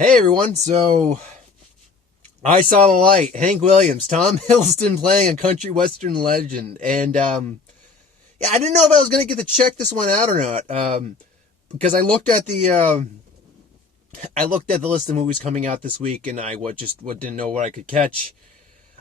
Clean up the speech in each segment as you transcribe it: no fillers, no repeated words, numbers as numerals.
Hey everyone, so I saw the light. Hank Williams, Tom Hiddleston playing a country western legend, and yeah, I didn't know if I was gonna get to check this one out or not, because I looked at the list of movies coming out this week, and I didn't know what I could catch.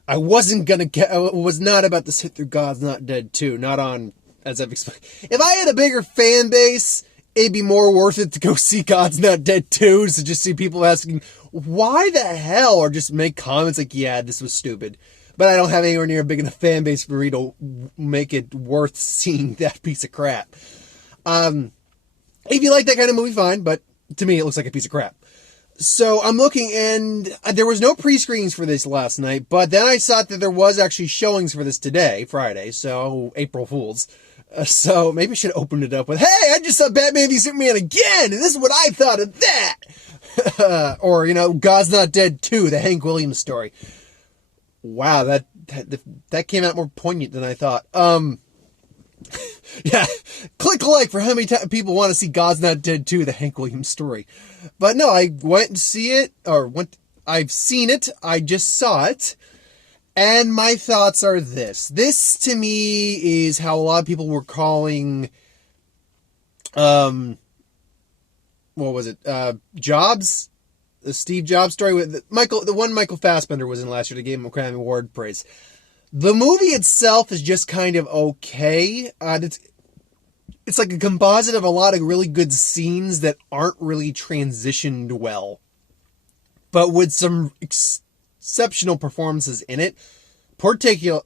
I was not about to sit through God's Not Dead 2, not on, as I've explained. If I had a bigger fan base, it'd be more worth it to go see God's Not Dead 2, so just see people asking, why the hell? Or just make comments like, yeah, this was stupid. But I don't have anywhere near a big enough fan base for me to make it worth seeing that piece of crap. If you like that kind of movie, fine, but to me it looks like a piece of crap. So I'm looking, and there was no pre-screenings for this last night, but then I saw that there was actually showings for this today, Friday, so April Fools. So maybe I should have opened it up with, hey, I just saw Batman v Superman again, and this is what I thought of that! Or, God's Not Dead 2, the Hank Williams story. Wow, that came out more poignant than I thought. Yeah, click like for how many people want to see God's Not Dead 2, the Hank Williams story. But no, I went to see it, I've seen it, I just saw it, and my thoughts are this. This, to me, is how a lot of people were calling, what was it, Jobs? The Steve Jobs story with the one Michael Fassbender was in last year. They gave him a Academy Award praise. The movie itself is just kind of okay. It's like a composite of a lot of really good scenes that aren't really transitioned well, but with some exceptional performances in it. Particularly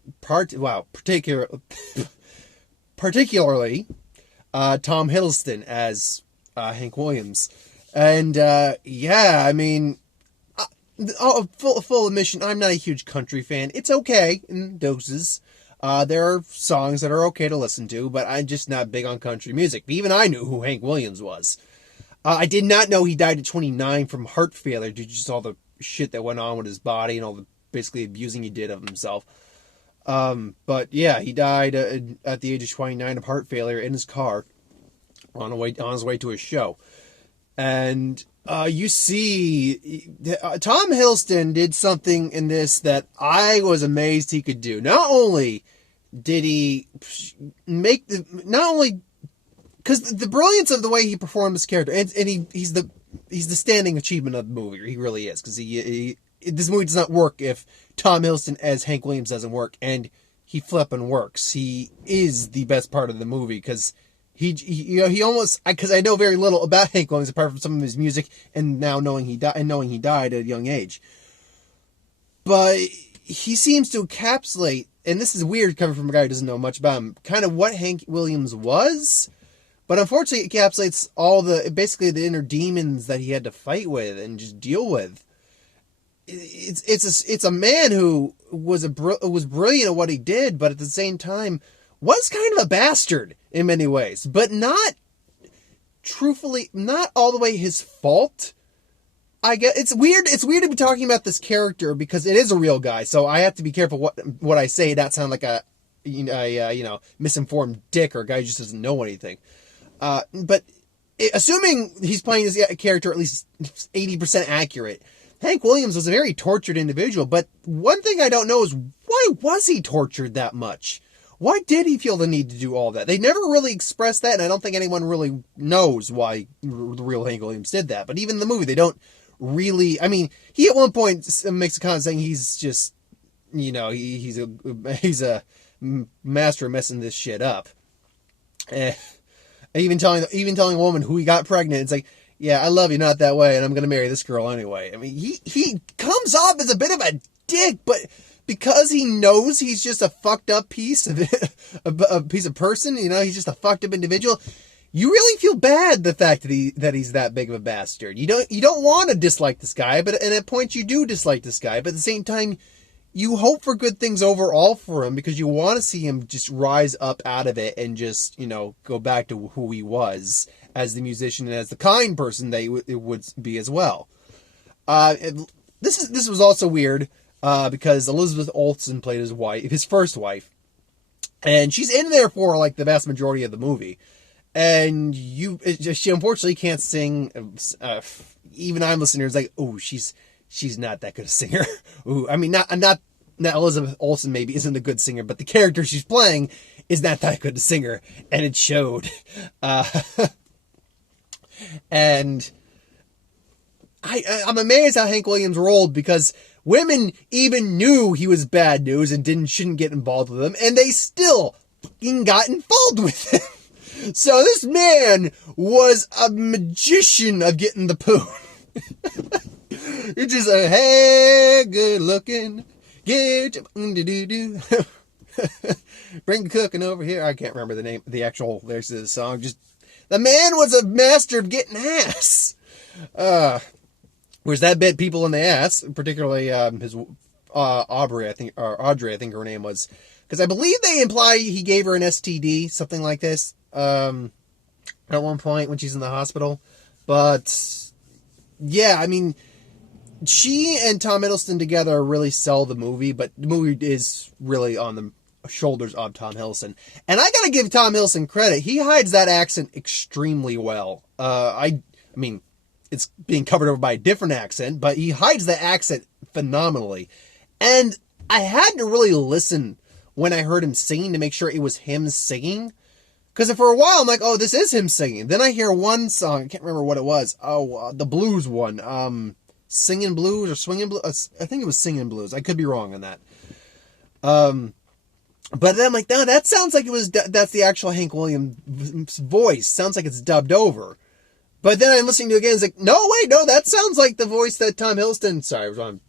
Tom Hiddleston as Hank Williams. And, yeah, I mean, full admission, I'm not a huge country fan. It's okay in doses. There are songs that are okay to listen to, but I'm just not big on country music. But even I knew who Hank Williams was. I did not know he died at 29 from heart failure due to just all the shit that went on with his body and all the basically abusing he did of himself. But yeah, he died at the age of 29 of heart failure in his car on his way to a show. And you see, Tom Hiddleston did something in this that I was amazed he could do. Not only did he because the brilliance of the way he performed his character, and he's the standing achievement of the movie. He really is, because this movie does not work if Tom Hiddleston as Hank Williams doesn't work, and he flippin' works. He is the best part of the movie, because he almost, because I know very little about Hank Williams apart from some of his music, and now knowing he died at a young age. But he seems to encapsulate, and this is weird coming from a guy who doesn't know much about him, kind of what Hank Williams was, but unfortunately it encapsulates basically the inner demons that he had to fight with and just deal with. It's a man who was brilliant at what he did, but at the same time was kind of a bastard in many ways, but not all the way his fault. I guess it's weird to be talking about this character because it is a real guy, so I have to be careful what I say, not sound like a misinformed dick or a guy who just doesn't know anything. But assuming he's playing this character at least 80% accurate, Hank Williams was a very tortured individual, but one thing I don't know is, why was he tortured that much? Why did he feel the need to do all that? They never really expressed that, and I don't think anyone really knows why the real Hank Williams did that. But even in the movie, they don't really, I mean, he at one point makes a comment saying he's just, he's a master of messing this shit up. Even telling a woman who he got pregnant, it's like, yeah, I love you, not that way, and I'm going to marry this girl anyway. I mean, he comes off as a bit of a dick, but because he knows he's just a fucked up piece of person, he's just a fucked up individual, you really feel bad the fact that he's that big of a bastard. You don't want to dislike this guy, and at points you do dislike this guy, but at the same time, you hope for good things overall for him because you want to see him just rise up out of it and just, go back to who he was as the musician and as the kind person that it would be as well. This was also weird because Elizabeth Olsen played his first wife, and she's in there for like the vast majority of the movie. And she unfortunately can't sing even I'm listening, it's like, oh, she's not that good a singer. Ooh, I mean, not Elizabeth Olsen maybe isn't a good singer, but the character she's playing is not that good a singer, and it showed. And I'm amazed how Hank Williams rolled, because women even knew he was bad news and shouldn't get involved with him, and they still fucking got involved with him. So this man was a magician of getting the poo. It's just a, hey, good looking, get do. Bring the cooking over here. I can't remember the name, the actual lyrics of the song. Just, the man was a master of getting ass. Whereas that bit people in the ass, particularly his Audrey, I think her name was, because I believe they imply he gave her an STD, something like this, at one point when she's in the hospital. But yeah, I mean, she and Tom Hiddleston together really sell the movie, but the movie is really on the shoulders of Tom Hiddleston. And I gotta give Tom Hiddleston credit. He hides that accent extremely well. I mean, it's being covered over by a different accent, but he hides the accent phenomenally. And I had to really listen when I heard him singing to make sure it was him singing. Because for a while, I'm like, oh, this is him singing. Then I hear one song, I can't remember what it was. Oh, the blues one. Singing Blues or Swinging Blues. I think it was Singing Blues. I could be wrong on that. But then I'm like, no, that sounds like that's the actual Hank Williams voice. Sounds like it's dubbed over. But then I'm listening to it again, it's like, no, wait, no, that sounds like the voice that Tom Hiddleston, sorry, I was on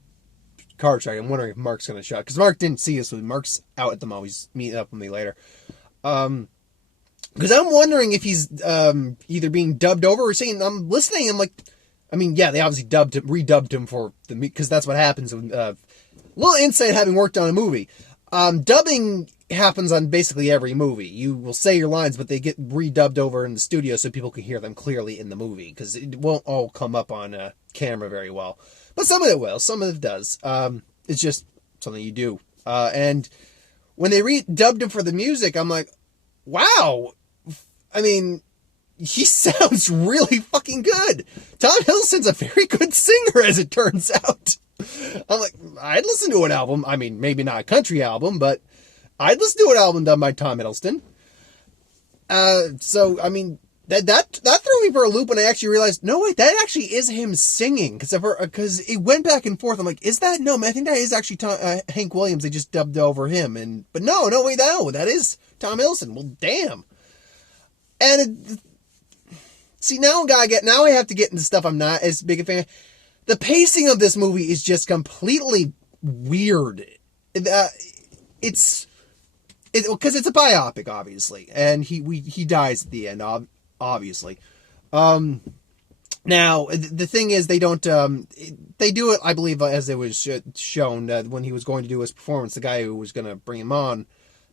car track. I'm wondering if Mark's going to shut, because Mark didn't see us. Mark's out at the mall. He's meeting up with me later. Because I'm wondering if he's either being dubbed over or singing. I'm listening, I'm like, I mean, yeah, they obviously redubbed him for the, because that's what happens when, little insight having worked on a movie. Dubbing happens on basically every movie. You will say your lines, but they get redubbed over in the studio so people can hear them clearly in the movie, because it won't all come up on camera very well. But some of it will, some of it does. It's just something you do. And when they redubbed him for the music, I'm like, wow. I mean, he sounds really fucking good. Tom Hiddleston's a very good singer, as it turns out. I'm like, I'd listen to an album. I mean, maybe not a country album, but I'd listen to an album done by Tom Hiddleston. So, I mean, that threw me for a loop when I actually realized, no, wait, that actually is him singing. Because it went back and forth. I'm like, is that? No, man, I think that is actually Hank Williams. They just dubbed over him. But no, wait, no, that is Tom Hiddleston. Well, damn. And see, now I have to get into stuff I'm not as big a fan of. The pacing of this movie is just completely weird. It's because it's a biopic, obviously, and he dies at the end, obviously. Now the thing is, they don't. They do it, I believe, as it was shown when he was going to do his performance. The guy who was going to bring him on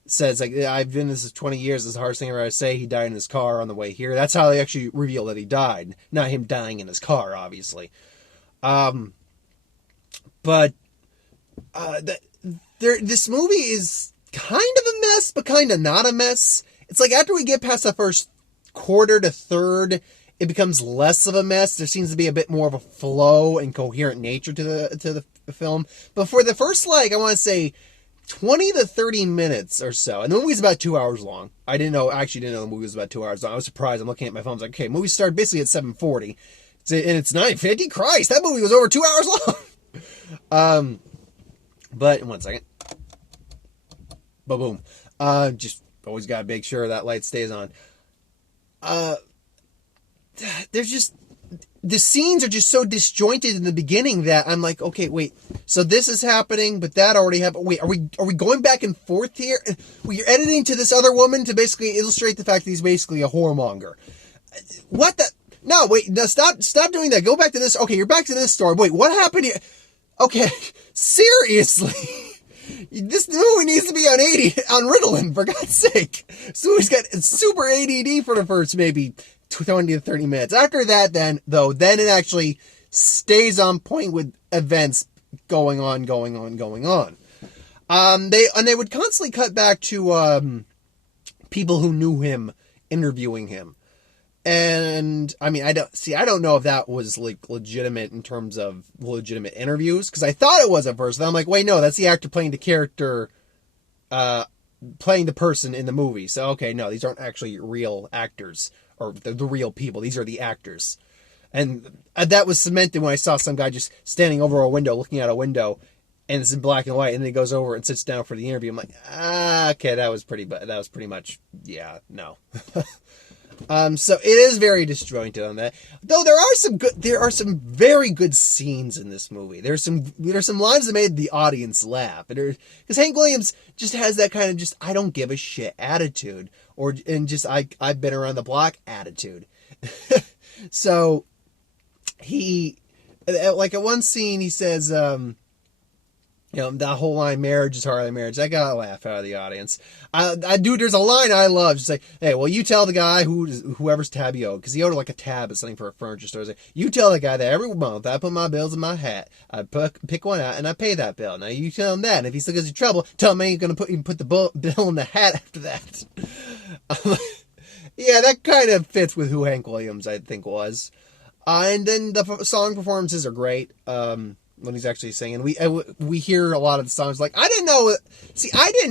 says, like, I've been in this 20 years. This is the hardest thing I've ever to say. He died in his car on the way here. That's how they actually reveal that he died, not him dying in his car, obviously. But this movie is kind of a mess, but kind of not a mess. It's like after we get past the first quarter to third, it becomes less of a mess. There seems to be a bit more of a flow and coherent nature to the film. But for the first, I want to say 20 to 30 minutes or so, and the movie's about 2 hours long. I didn't know the movie was about 2 hours long. I was surprised. I'm looking at my phone. I was like, okay, movie started basically at 7:40. And it's 9:50. Christ, that movie was over 2 hours long. But 1 second. Boom. Just always gotta make sure that light stays on. There's just, the scenes are just so disjointed in the beginning that I'm like, okay, wait. So this is happening, but that already happened. Wait, are we going back and forth here? Well, you're editing to this other woman to basically illustrate the fact that he's basically a whoremonger. What the? No, wait, no, stop doing that. Go back to this. Okay, you're back to this story. Wait, what happened here? Okay, seriously. This movie needs to be on Ritalin, for God's sake. So he's got super ADD for the first maybe 20 to 30 minutes. After that, then it actually stays on point with events going on. They would constantly cut back to people who knew him interviewing him. And I mean, I don't know if that was like legitimate in terms of legitimate interviews, because I thought it was at first. Then I'm like, wait, no, that's the actor playing the character, playing the person in the movie. So okay, no, these aren't actually real actors or the real people. These are the actors. And that was cemented when I saw some guy just standing over a window, looking out a window, and it's in black and white, and then he goes over and sits down for the interview. I'm like, okay, that was pretty much, yeah, no. So it is very disjointed on that. Though there are some very good scenes in this movie. There's some lines that made the audience laugh. Because Hank Williams just has that kind of just, I don't give a shit attitude. And just, I've been around the block attitude. So he, like at one scene, he says, that whole line, marriage is harder than marriage. I got a laugh out of the audience. There's a line I love. Just like, hey, well, you tell the guy whoever's tab he owed, because he owed like a tab or something for a furniture store. Like, you tell the guy that every month I put my bills in my hat. I pick one out and I pay that bill. Now you tell him that. And if he still gives you trouble, tell him I ain't going to put the bill in the hat after that. Yeah, that kind of fits with who Hank Williams, I think, was. And then the song performances are great. When he's actually singing, we hear a lot of the songs. Like, I didn't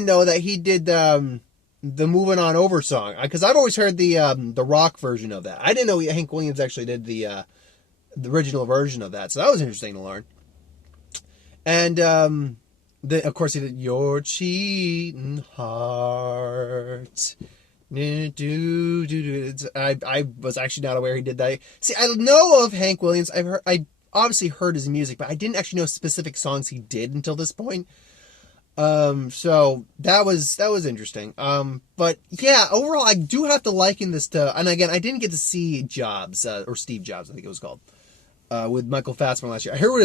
know that he did the "Moving On Over" song, because I've always heard the rock version of that. I didn't know Hank Williams actually did the original version of that, so that was interesting to learn. And of course he did "Your Cheating Heart." I was actually not aware he did that. See, I know of Hank Williams. I obviously heard his music, but I didn't actually know specific songs he did until this point. So that was interesting. But yeah, overall, I do have to liken this to, and again, I didn't get to see Jobs, or Steve Jobs, I think it was called, with Michael Fassbender last year. I heard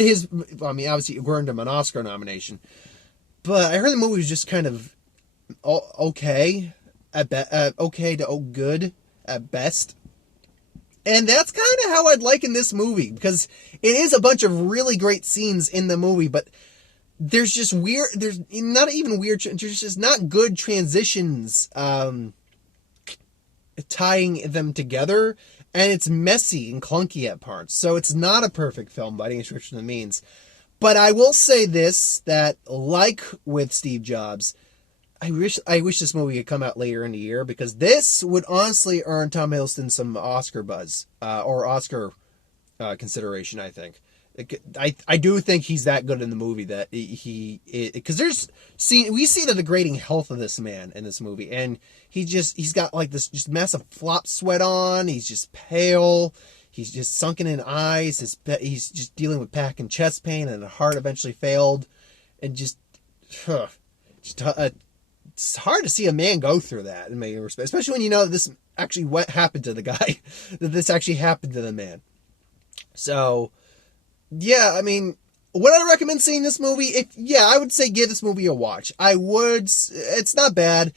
his, I mean, obviously it earned him an Oscar nomination, but I heard the movie was just kind of okay okay to good at best. And that's kind of how I'd liken this movie, because it is a bunch of really great scenes in the movie, but there's just there's not even weird, there's just not good transitions tying them together, and it's messy and clunky at parts. So it's not a perfect film by any stretch of the means. But I will say this, that like with Steve Jobs, I wish this movie had come out later in the year, because this would honestly earn Tom Hiddleston some Oscar buzz, or Oscar consideration, I think. I do think he's that good in the movie that because we see the degrading health of this man in this movie, and he's got like this just massive flop sweat on, he's just pale, he's just sunken in eyes, he's just dealing with back and chest pain, and the heart eventually failed, and it's hard to see a man go through that in many respects, especially when you know that this actually what happened to the guy, that this actually happened to the man. So, yeah, I mean, would I recommend seeing this movie? I would say give this movie a watch. I would. It's not bad.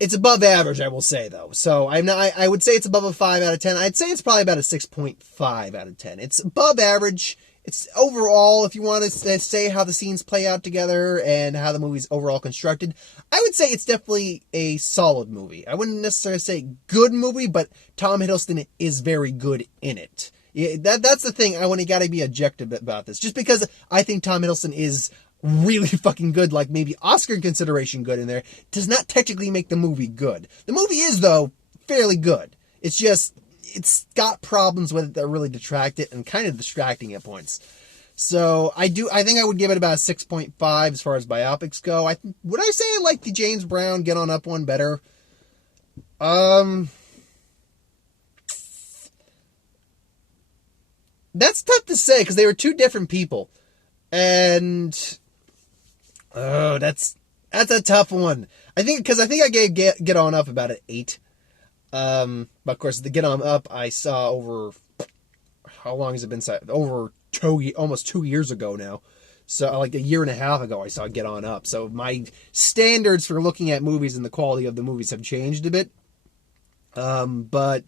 It's above average, I will say, though. So I would say it's above a 5 out of 10. I'd say it's probably about a 6.5 out of 10. It's above average. It's overall, if you want to say how the scenes play out together and how the movie's overall constructed, I would say it's definitely a solid movie. I wouldn't necessarily say good movie, but Tom Hiddleston is very good in it. Yeah, that's the thing. I want to gotta be objective about this. Just because I think Tom Hiddleston is really fucking good, like maybe Oscar consideration good in there, does not technically make the movie good. The movie is, though, fairly good. It's just, it's got problems with it that really detract it and kind of distracting at points. So I think I would give it about a 6.5 as far as biopics go. Would I say I like the James Brown Get On Up one better? That's tough to say, because they were two different people. And that's a tough one. I think I gave Get On Up about an 8. But of course, the Get On Up I saw over, how long has it been? Over almost 2 years ago now. So like a year and a half ago, I saw Get On Up. So my standards for looking at movies and the quality of the movies have changed a bit. But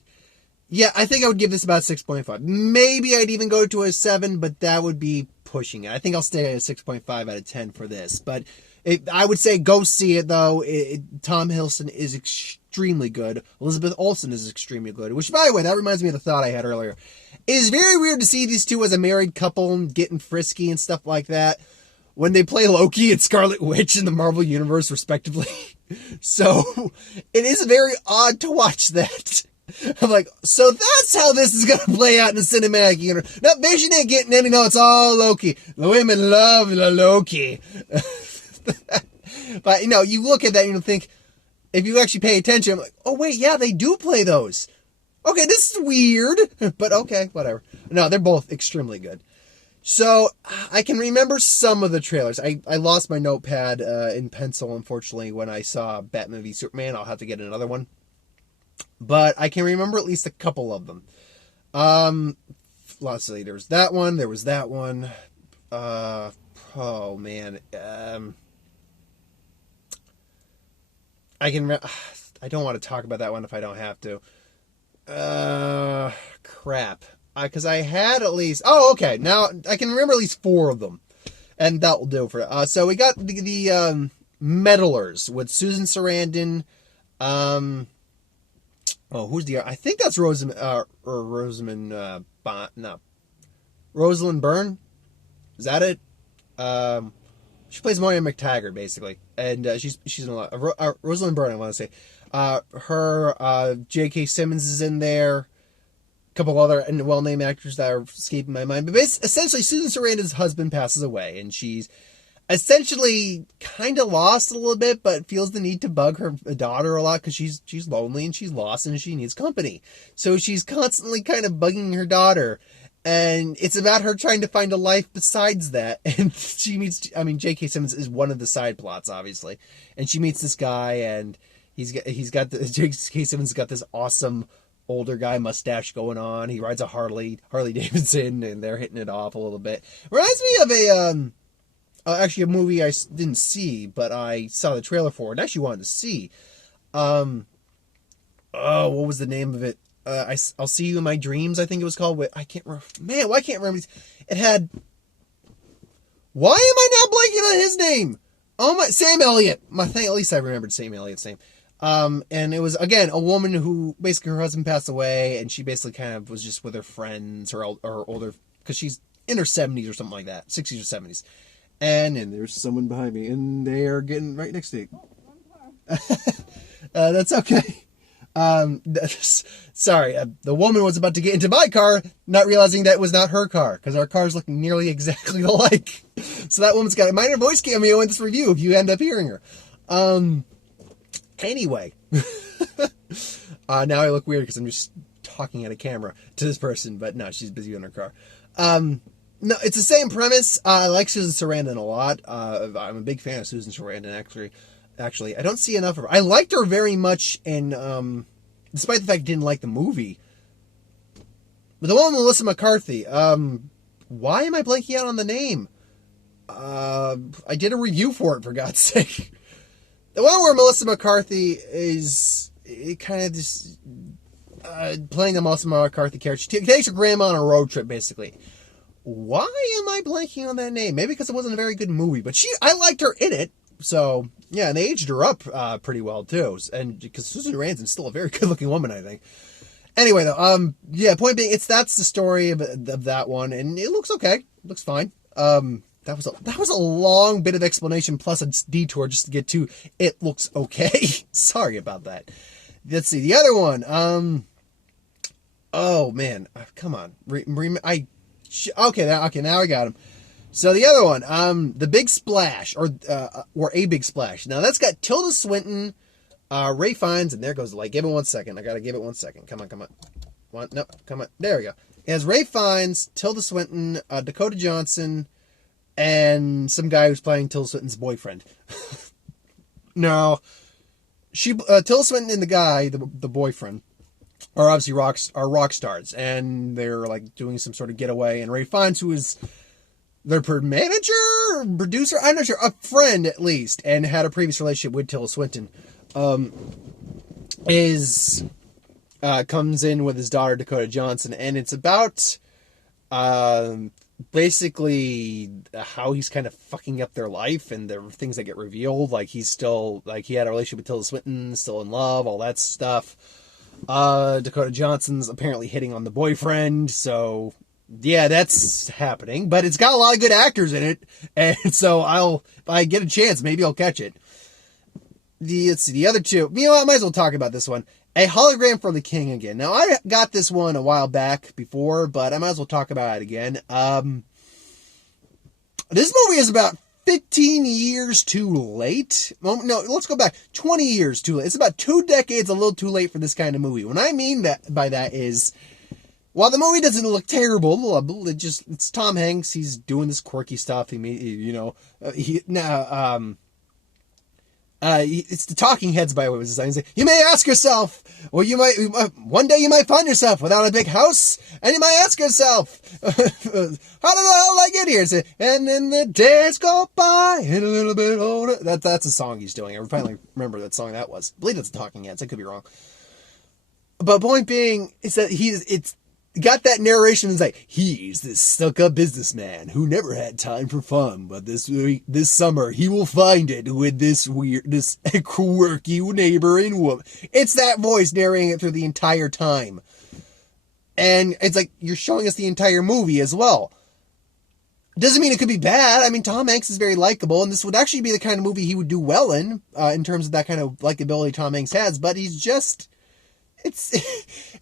yeah, I think I would give this about 6.5. Maybe I'd even go to a 7, but that would be pushing it. I think I'll stay at a 6.5 out of 10 for this. But I would say go see it, though. Tom Hiddleston is extremely good. Elizabeth Olsen is extremely good. Which, by the way, that reminds me of the thought I had earlier. It is very weird to see these two as a married couple getting frisky and stuff like that when they play Loki and Scarlet Witch in the Marvel Universe, respectively. So, it is very odd to watch that. I'm like, so that's how this is going to play out in the cinematic universe. No, Vision ain't getting any, no, it's all Loki. The women love the Loki. But, you look at that and you think, if you actually pay attention, I'm like, oh, wait, yeah, they do play those. Okay, this is weird, but okay, whatever. No, they're both extremely good. So, I can remember some of the trailers. I lost my notepad in pencil, unfortunately, when I saw Batman v Superman. I'll have to get another one. But I can remember at least a couple of them. Let's see, there was that one, there was that one. Oh, man. I don't want to talk about that one if I don't have to. Crap. Because I had at least... Oh, okay. Now, I can remember at least 4 of them. And that will do for it. So we got the Meddlers with Susan Sarandon. Who's the... I think that's Rosalind Byrne? Is that it? She plays Moira McTaggart, basically. And she's in a lot... Rosalind Byrne, I want to say. J.K. Simmons is in there. Couple other well-named actors that are escaping my mind. But essentially, Susan Sarandon's husband passes away, and she's essentially kind of lost a little bit, but feels the need to bug her daughter a lot because she's lonely and she's lost and she needs company. So she's constantly kind of bugging her daughter, and it's about her trying to find a life besides that. And she meets, J.K. Simmons is one of the side plots, obviously, and she meets this guy, and J.K. Simmons got this awesome older guy mustache going on. He rides a Harley Davidson, and they're hitting it off a little bit. Reminds me of actually a movie I didn't see, but I saw the trailer for it and actually wanted to see. What was the name of it? I'll See You in My Dreams, I think it was called. I can't remember. Man, why can't I remember? It had... Why am I not blanking on his name? Oh my... Sam Elliott. At least I remembered Sam Elliott's name. And it was, again, a woman who, basically her husband passed away, and she basically kind of was just with her friends, her older, because she's in her 70s or something like that, 60s or 70s. And there's someone behind me, and they are getting right next to you. That's okay. Sorry, the woman was about to get into my car, not realizing that was not her car, because our cars look nearly exactly alike. So that woman's got a minor voice cameo in this review, if you end up hearing her. Anyway, now I look weird because I'm just talking at a camera to this person, but no, she's busy in her car. No, it's the same premise. I like Susan Sarandon a lot. I'm a big fan of Susan Sarandon, actually. I don't see enough of her. I liked her very much in, despite the fact I didn't like the movie. But the one with Melissa McCarthy, why am I blanking out on the name? I did a review for it, for God's sake. The one where Melissa McCarthy is kind of just playing the Melissa McCarthy character. She takes her grandma on a road trip, basically. Why am I blanking on that name? Maybe because it wasn't a very good movie, but I liked her in it. So, yeah, and they aged her up pretty well, too. And because Susan Sarandon's still a very good-looking woman, I think. Anyway, though, point being, that's the story of that one, and it looks okay. It looks fine. That was a long bit of explanation plus a detour just to get to it looks okay. Sorry about that. Let's see. The other one. Oh, man. Come on. Okay, now I got him. So the other one, The Big Splash, or A Big Splash. Now that's got Tilda Swinton, Ray Fiennes, and there goes the light. Give it 1 second. I gotta give it 1 second. Come on. Come on. There we go. It has Ray Fiennes, Tilda Swinton, Dakota Johnson, and some guy who's playing Tilda Swinton's boyfriend. Now, Tilda Swinton and the guy, the boyfriend, are obviously rock stars, and they're like doing some sort of getaway. And Ray Fiennes, who is their manager, producer, I'm not sure, a friend at least, and had a previous relationship with Tilda Swinton, comes in with his daughter Dakota Johnson, and it's about basically how he's kind of fucking up their life and the things that get revealed. Like he's still, like he had a relationship with Tilda Swinton, still in love, all that stuff. Dakota Johnson's apparently hitting on the boyfriend, so yeah, that's happening. But it's got a lot of good actors in it, and so if I get a chance, maybe I'll catch it. Let's see, the other two, you know what, I might as well talk about this one. A Hologram for the King again. Now, I got this one a while back before, but I might as well talk about it again. This movie is about 15 years too late. Well, no, let's go back. 20 years too late. It's about 2 decades a little too late for this kind of movie. What I mean by that is, while the movie doesn't look terrible, it's Tom Hanks. He's doing this quirky stuff. It's the Talking Heads, by the way, was designed. You may ask yourself, well, one day you might find yourself without a big house, and you might ask yourself, how the hell did I get here? And then the days go by, and a little bit older. That's a song he's doing. I finally remember that song that was. I believe it's the Talking Heads. I could be wrong. But point being, is that it's got that narration. It's like, he's this stuck-up businessman who never had time for fun, but this summer he will find it with this quirky neighboring woman. It's that voice narrating it through the entire time. And it's like, you're showing us the entire movie as well. Doesn't mean it could be bad. I mean, Tom Hanks is very likable, and this would actually be the kind of movie he would do well in terms of that kind of likability Tom Hanks has, but he's just... It's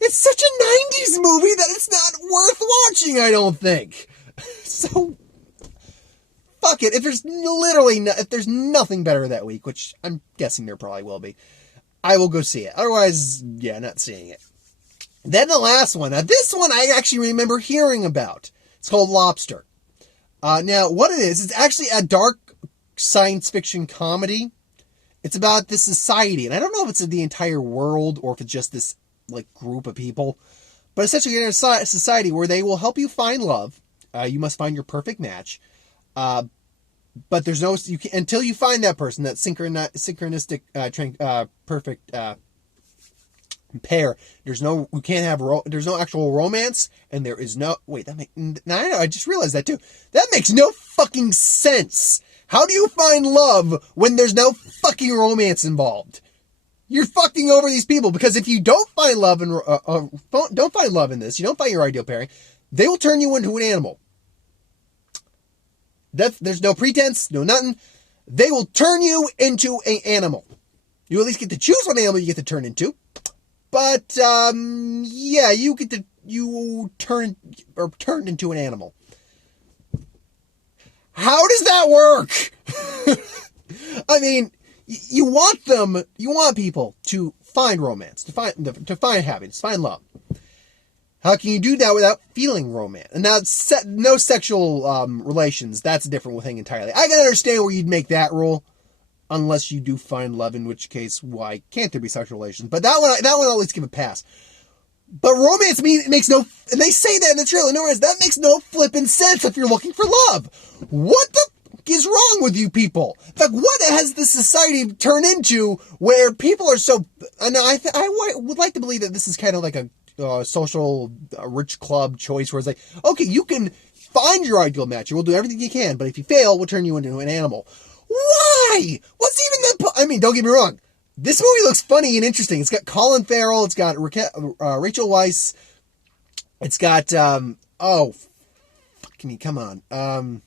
such a 90s movie that it's not worth watching, I don't think. So, fuck it. If there's nothing better that week, which I'm guessing there probably will be, I will go see it. Otherwise, yeah, not seeing it. Then the last one. Now, this one I actually remember hearing about. It's called Lobster. Now, what it is, it's actually a dark science fiction comedy. It's about this society, and I don't know if it's in the entire world or if it's just this like group of people, but essentially you're in a society where they will help you find love. You must find your perfect match, but there's no until you find that person, that synchronistic perfect pair. There's no actual romance, and there is no wait. I just realized that too. That makes no fucking sense. How do you find love when there's no fucking romance involved? You're fucking over these people, because if you don't find love in this, you don't find your ideal pairing, they will turn you into an animal. There's no pretense, no nothing. They will turn you into an animal. You at least get to choose what animal you get to turn into. But yeah, you turn into an animal. How does that work? I mean, you want people to find romance, to find happiness, find love. How can you do that without feeling romance? And now, no sexual relations, that's a different thing entirely. I can understand where you'd make that rule, unless you do find love, in which case, why can't there be sexual relations? But that one I'll at least give a pass. But romance makes no... And they say that in the trailer. No worries, that makes no flipping sense if you're looking for love. What the fuck is wrong with you people? Like, what has this society turned into where people are so... And I would like to believe that this is kind of like a social rich club choice where it's like, okay, you can find your ideal match. We'll do everything you can, but if you fail, we'll turn you into an animal. Why? What's even the... I mean, don't get me wrong. This movie looks funny and interesting. It's got Colin Farrell. It's got Rachel Weisz. It's got, come on.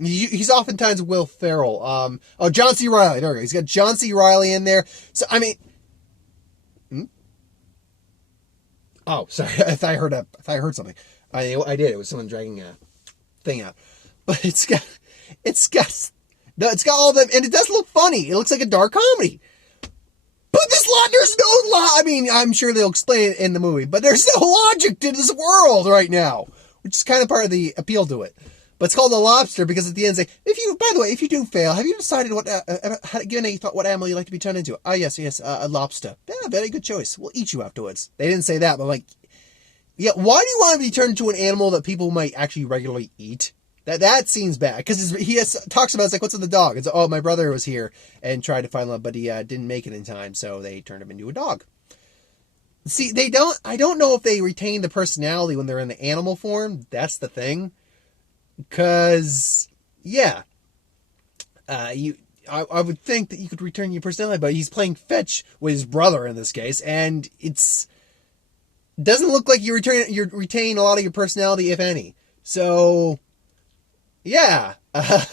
He's oftentimes Will Ferrell. John C. Reilly. There we go. He's got John C. Reilly in there. So, I mean, oh, sorry. I thought I heard something. I did. It was someone dragging a thing out. But it's got all them, and it does look funny. It looks like a dark comedy. But there's no I mean, I'm sure they'll explain it in the movie, but there's no logic to this world right now, which is kind of part of the appeal to it. But it's called The Lobster because at the end, it's like, by the way, if you do fail, have you decided given any thought what animal you'd like to be turned into? Oh, yes, a lobster. Yeah, very good choice. We'll eat you afterwards. They didn't say that, but like, yeah, why do you want to be turned into an animal that people might actually regularly eat? That seems bad, because talks about, it's like, what's in the dog? It's, oh, my brother was here and tried to find love, but he didn't make it in time, so they turned him into a dog. See, I don't know if they retain the personality when they're in the animal form. That's the thing. Because, yeah, I would think that you could return your personality, but he's playing fetch with his brother in this case, and it's doesn't look like you retain a lot of your personality, if any. So, yeah, a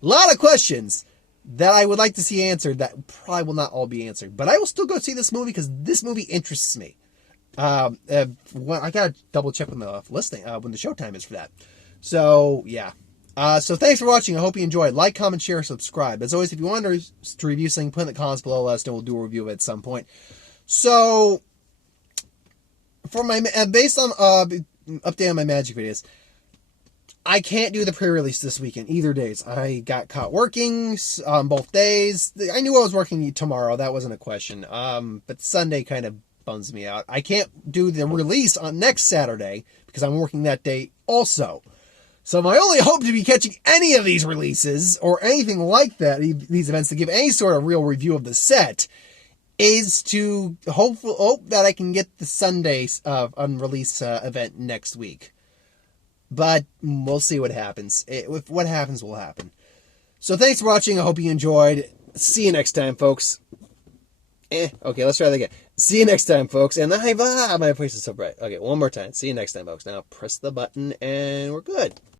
lot of questions that I would like to see answered that probably will not all be answered. But I will still go see this movie because this movie interests me. I gotta double check when the listing, when the showtime is for that. So, yeah. So thanks for watching. I hope you enjoyed. Like, comment, share, subscribe. As always, if you want to review something, put in the comments below. Let us know. We'll do a review of it at some point. So, for my based on update on my magic videos, I can't do the pre-release this weekend either days. I got caught working on both days. I knew I was working tomorrow. That wasn't a question. But Sunday kind of bums me out. I can't do the release on next Saturday because I'm working that day also. So my only hope to be catching any of these releases or anything like that, these events, to give any sort of real review of the set, is to hope that I can get the Sunday unrelease event next week. But we'll see what happens. If what happens will happen. So thanks for watching. I hope you enjoyed. See you next time, folks. Okay, let's try that again. See you next time, folks. And my voice is so bright. Okay, one more time. See you next time, folks. Now press the button and we're good.